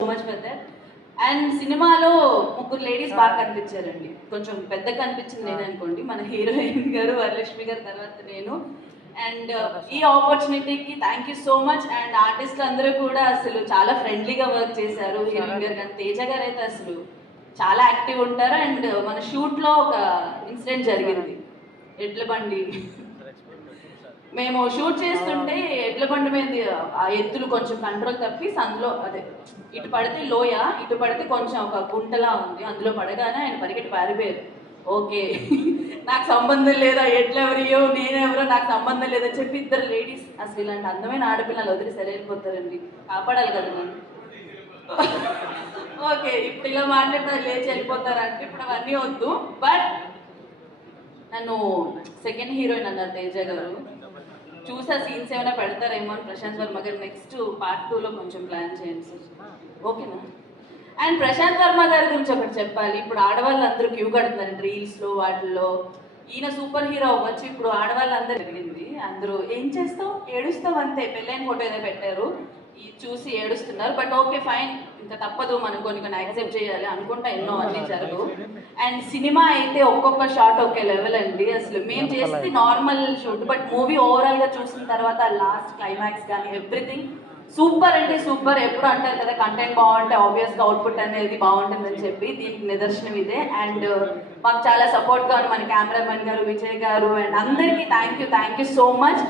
So much for that. And సినిమాలో ముగ్గురు ladies బాగా కనిపించారండి. కొంచెం పెద్ద కనిపించింది నేను అనుకోండి, మన హీరోయిన్ గారు వరలక్ష్మి గారు, తర్వాత నేను. అండ్ ఈ ఆపర్చునిటీకి thank you so much. And ఆర్టిస్టులు అందరూ కూడా అసలు చాలా ఫ్రెండ్లీగా వర్క్ చేశారు. హీరోయిన్ గారు కానీ తేజ గారు అయితే అసలు చాలా యాక్టివ్ ఉంటారు. అండ్ మన షూట్లో ఒక ఇన్సిడెంట్ జరిగింది, ఎడ్ల బండి. మేము షూట్ చేస్తుంటే ఎడ్ల బండి మీద ఆ ఎత్తులు కొంచెం కంట్రోల్ తప్పి అందులో అదే ఇటు పడితే లోయ, ఇటు పడితే కొంచెం ఒక గుంటలా ఉంది, అందులో పడగానే ఆయన పరిగెట్టి పారిపోయారు. ఓకే, నాకు సంబంధం లేదా, ఎట్లెవరియో నేనెవరో నాకు సంబంధం లేదని చెప్పి ఇద్దరు లేడీస్, అసలు ఇలాంటి అందమైన ఆడపిల్లలు వదిలి సరైపోతారండి, కాపాడాలి కదా నన్ను. ఓకే, ఇప్పుడు ఇలా మాట్లాడతారు లేచి వెళ్ళిపోతారంటే ఇప్పుడు అవన్నీ వద్దు. బట్ నన్ను సెకండ్ హీరోయిన్ అన్నారు తేజ గారు. చూసా సీన్స్ ఏమైనా పెడతారేమో అని ప్రశాంత్ వర్మ గారు నెక్స్ట్ పార్ట్ 2లో కొంచెం ప్లాన్ చేయండి సార్, ఓకేనా? అండ్ ప్రశాంత్ వర్మ గారి గురించి ఒకటి చెప్పాలి. ఇప్పుడు ఆడవాళ్ళు అందరూ క్యూ కడుతున్నారు రీల్స్లో వాటిల్లో. ఈయన సూపర్ హీరో అవ్వచ్చు, ఇప్పుడు ఆడవాళ్ళందరూ జరిగింది. అందరూ ఏం చేస్తావు, ఏడుస్తావు అంతే. పెళ్ళైన ఫోటో ఏదో పెట్టారు, ఇది చూసి ఏడుస్తున్నారు. బట్ ఓకే ఫైన్, ఇంకా తప్పదు, మనం కొన్ని యాక్సెప్ట్ చేయాలి అనుకుంటా, ఎన్నో అన్నీ జరగవు. అండ్ సినిమా అయితే ఒక్కొక్క షాట్ ఒకే లెవెల్ అండి. అసలు మేము చేస్తే నార్మల్ షూట్, బట్ మూవీ ఓవరాల్గా చూసిన తర్వాత లాస్ట్ క్లైమాక్స్ కానీ ఎవ్రీథింగ్ సూపర్ అంటే సూపర్. ఎప్పుడు అంటారు కదా కంటెంట్ బాగుంటే ఆబ్వియస్గా అవుట్పుట్ అనేది బాగుంటుందని చెప్పి, దీనికి నిదర్శనం ఇదే. అండ్ మాకు చాలా సపోర్ట్గా ఉన్న మన కెమెరామెన్ గారు, విజయ్ గారు, అండ్ అందరికీ థ్యాంక్ యూ సో మచ్.